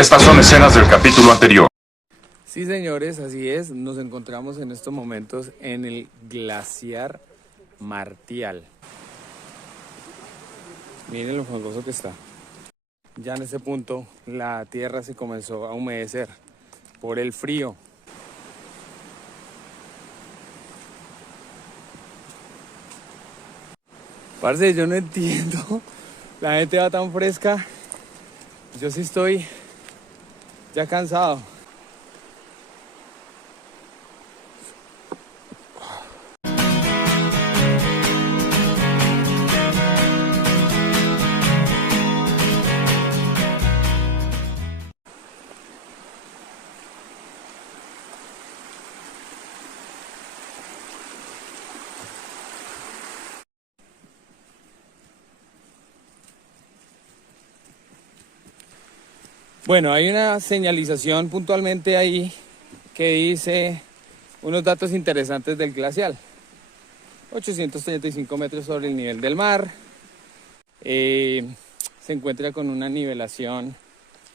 Estas son escenas del capítulo anterior. Sí, señores, así es. Nos encontramos en estos momentos en el glaciar Martial. Miren lo fangoso que está. Ya en este punto la tierra se comenzó a humedecer por el frío. Parce, yo no entiendo. La gente va tan fresca. Yo sí estoy ya cansado. Bueno, hay una señalización puntualmente ahí que dice unos datos interesantes del glacial. 835 metros sobre el nivel del mar. Se encuentra con una nivelación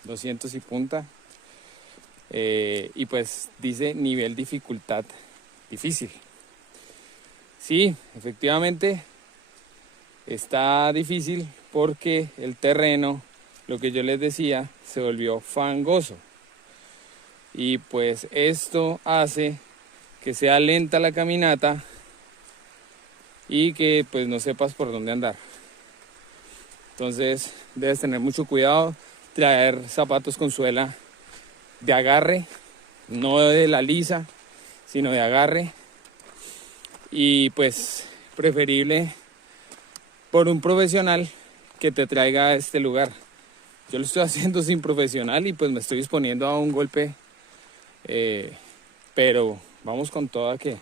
200 y punta. Y pues dice nivel dificultad difícil. Sí, efectivamente está difícil porque el terreno, lo que yo les decía, se volvió fangoso. Y pues esto hace que sea lenta la caminata y que pues no sepas por dónde andar. Entonces debes tener mucho cuidado, traer zapatos con suela de agarre, no de la lisa, sino de agarre. Y pues preferible por un profesional que te traiga a este lugar. Yo lo estoy haciendo sin profesional y pues me estoy exponiendo a un golpe, pero vamos con toda que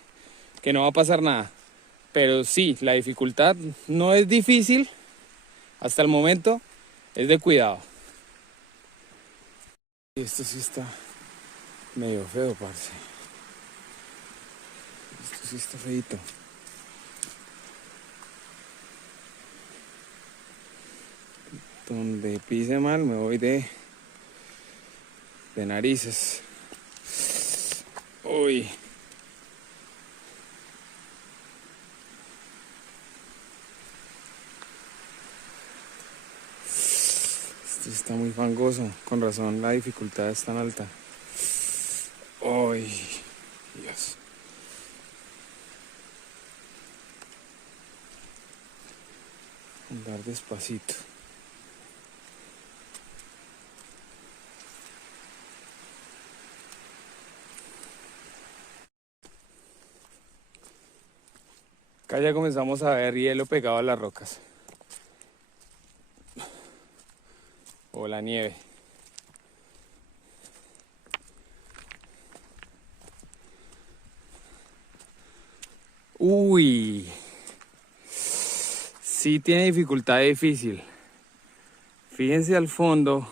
no va a pasar nada. Pero sí, la dificultad no es difícil hasta el momento, es de cuidado. Esto sí está medio feo, parce. Esto sí está feito. Donde pise mal me voy de narices. Uy. Esto está muy fangoso, con razón la dificultad es tan alta. Uy, Dios. Andar despacito. Acá ya comenzamos a ver hielo pegado a las rocas. O la nieve. Uy. Sí tiene dificultad difícil. Fíjense al fondo.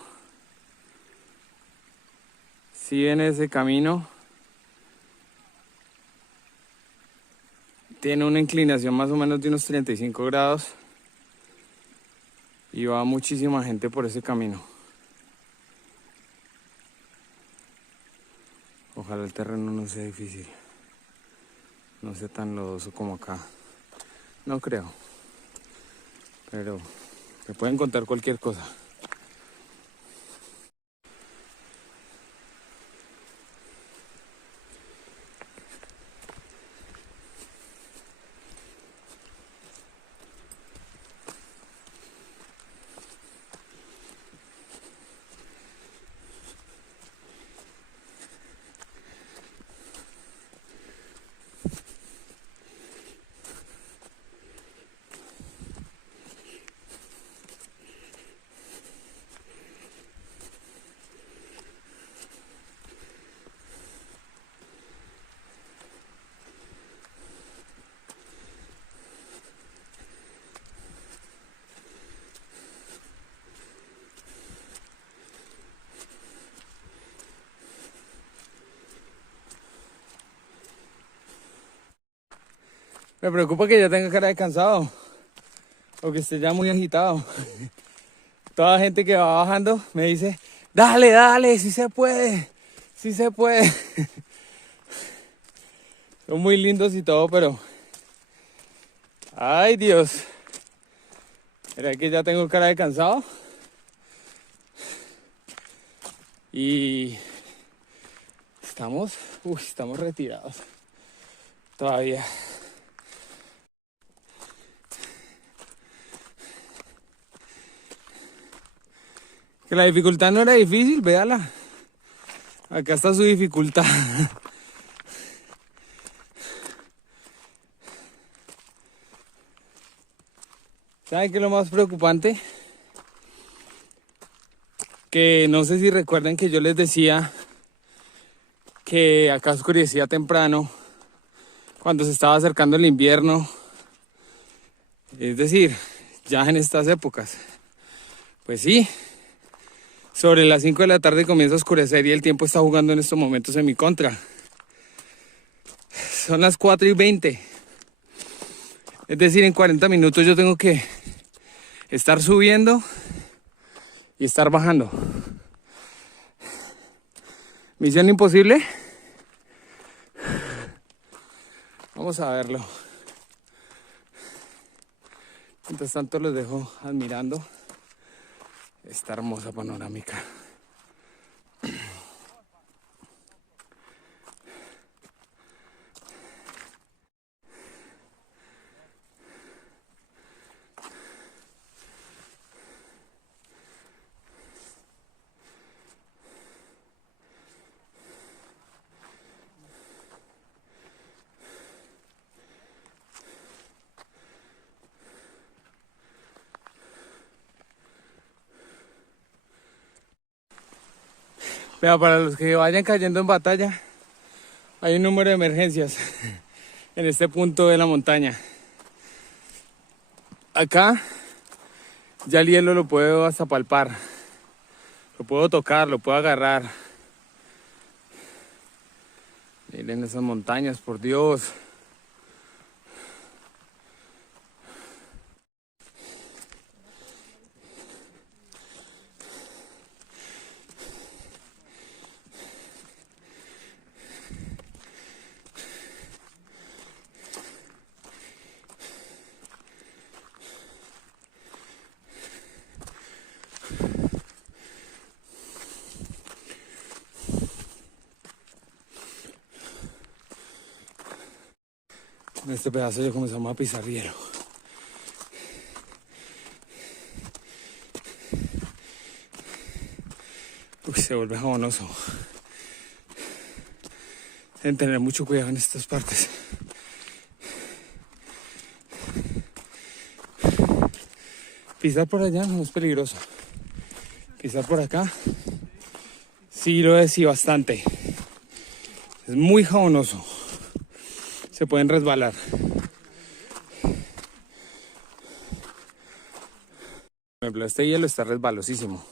Si ven ese camino. Tiene una inclinación más o menos de unos 35 grados. Y va muchísima gente por ese camino. Ojalá el terreno no sea difícil. No sea tan lodoso como acá. No creo. Pero se puede encontrar cualquier cosa. Me preocupa que ya tenga cara de cansado o que esté ya muy agitado. Toda la gente que va bajando me dice, Dale, dale, sí se puede. Sí se puede. Son muy lindos y todo, pero... Ay, Dios. ¿Será que ya tengo cara de cansado? Y... estamos retirados. Todavía. Que la dificultad no era difícil, véala. Acá está su dificultad. ¿Saben qué es lo más preocupante? Que no sé si recuerdan que yo les decía que acá oscurecía temprano cuando se estaba acercando el invierno. Es decir, ya en estas épocas. Pues sí, sobre las 5 de la tarde comienza a oscurecer y el tiempo está jugando en estos momentos en mi contra. Son las 4:20. Es decir, en 40 minutos yo tengo que estar subiendo y estar bajando. Misión imposible. Vamos a verlo. Mientras tanto los dejo admirando esta hermosa panorámica. Vea, para los que vayan cayendo en batalla, hay un número de emergencias en este punto de la montaña. Acá ya el hielo lo puedo hasta palpar, lo puedo tocar, lo puedo agarrar. Miren esas montañas, por Dios. En este pedazo ya comenzamos a pisar hielo. Uy, se vuelve jabonoso. Deben tener mucho cuidado en estas partes. Pisar por allá no es peligroso. Pisar por acá sí lo es, y bastante. Es muy jabonoso. Se pueden resbalar. Por ejemplo, este hielo está resbalosísimo.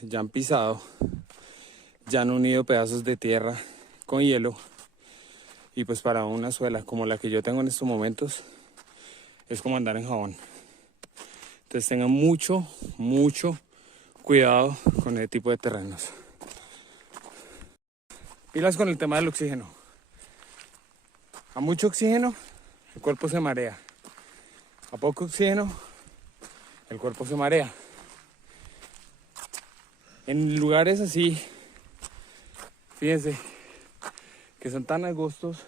Ya han pisado, ya han unido pedazos de tierra con hielo. Y pues para una suela como la que yo tengo en estos momentos, es como andar en jabón. Entonces tengan mucho, mucho cuidado con ese tipo de terrenos. Pilas con el tema del oxígeno. A mucho oxígeno, el cuerpo se marea. A poco oxígeno, el cuerpo se marea. En lugares así, fíjense, que son tan angostos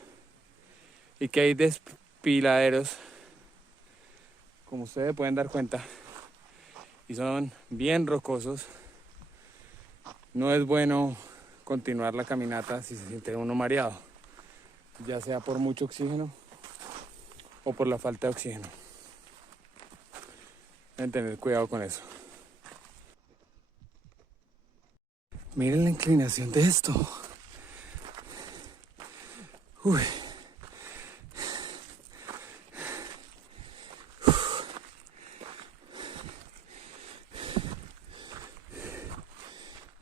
y que hay despiladeros, como ustedes pueden dar cuenta, y son bien rocosos, no es bueno continuar la caminata si se siente uno mareado, ya sea por mucho oxígeno o por la falta de oxígeno. Deben tener cuidado con eso. Miren la inclinación de esto. Uy.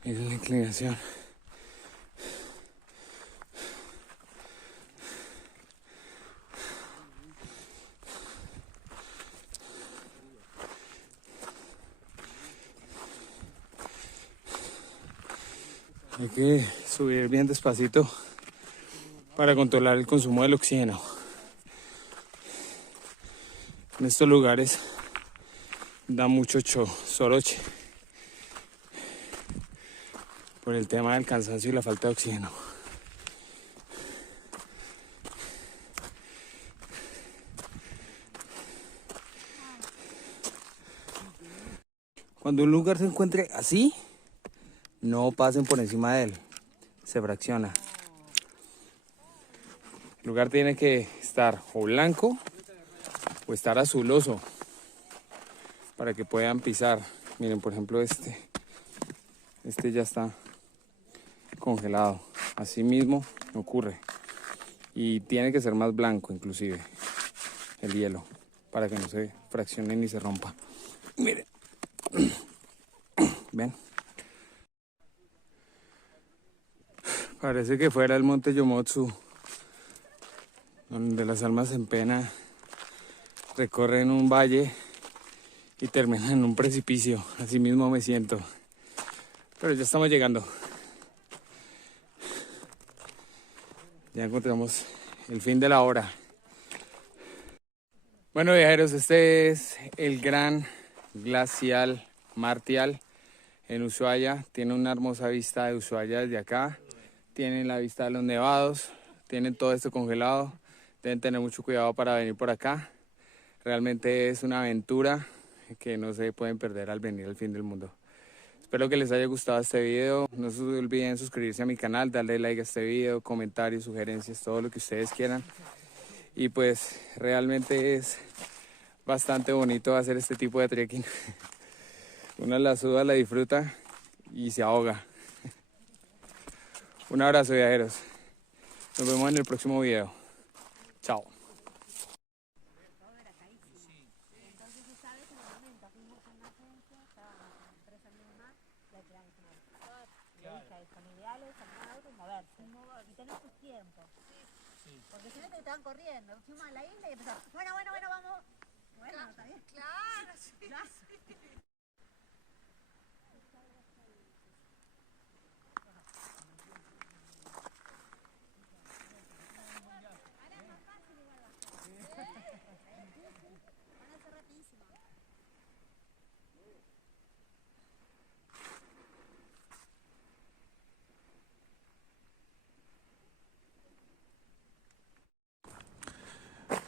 Miren la inclinación. Hay que subir bien despacito para controlar el consumo del oxígeno. En estos lugares da mucho soroche por el tema del cansancio y la falta de oxígeno. Cuando un lugar se encuentre así, no pasen por encima de él, se fracciona. El lugar tiene que estar o blanco o estar azuloso para que puedan pisar. Miren, por ejemplo, este ya está congelado. Así mismo ocurre. Y tiene que ser más blanco, inclusive, el hielo, para que no se fraccione ni se rompa. Miren. ¿Ven? Parece que fuera el monte Yomotsu, donde las almas en pena recorren un valle y terminan en un precipicio. Así mismo me siento. Pero ya estamos llegando. Ya encontramos el fin de la hora. Bueno, viajeros, este es el gran glacial Martial en Ushuaia. Tiene una hermosa vista de Ushuaia desde acá. Tienen la vista de los nevados. Tienen todo esto congelado. Deben tener mucho cuidado para venir por acá. Realmente es una aventura que no se pueden perder al venir al fin del mundo. Espero que les haya gustado este video. No se olviden suscribirse a mi canal, darle like a este video, comentarios, sugerencias, todo lo que ustedes quieran. Y pues realmente es bastante bonito hacer este tipo de trekking. Uno la suda, la disfruta y se ahoga. Un abrazo, viajeros. Nos vemos en el próximo video. Chao. Familiares, armados, moverse. Y tener tus tiempos. Porque si no te estaban corriendo. Fuimos a la isla y empezamos. Bueno, vamos. Bueno, está bien. Claro, sí.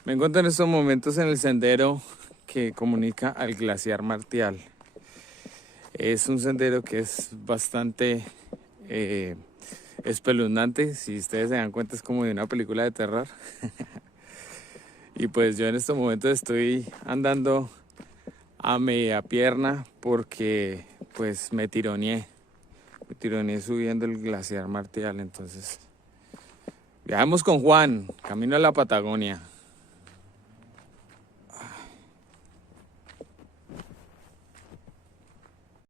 Me encuentro en estos momentos en el sendero que comunica al glaciar Martial. Es un sendero que es bastante espeluznante. Si ustedes se dan cuenta, es como de una película de terror. Y pues yo en estos momentos estoy andando a media pierna porque pues me tironeé subiendo el glaciar Martial. Entonces viajamos con Juan, camino a la Patagonia.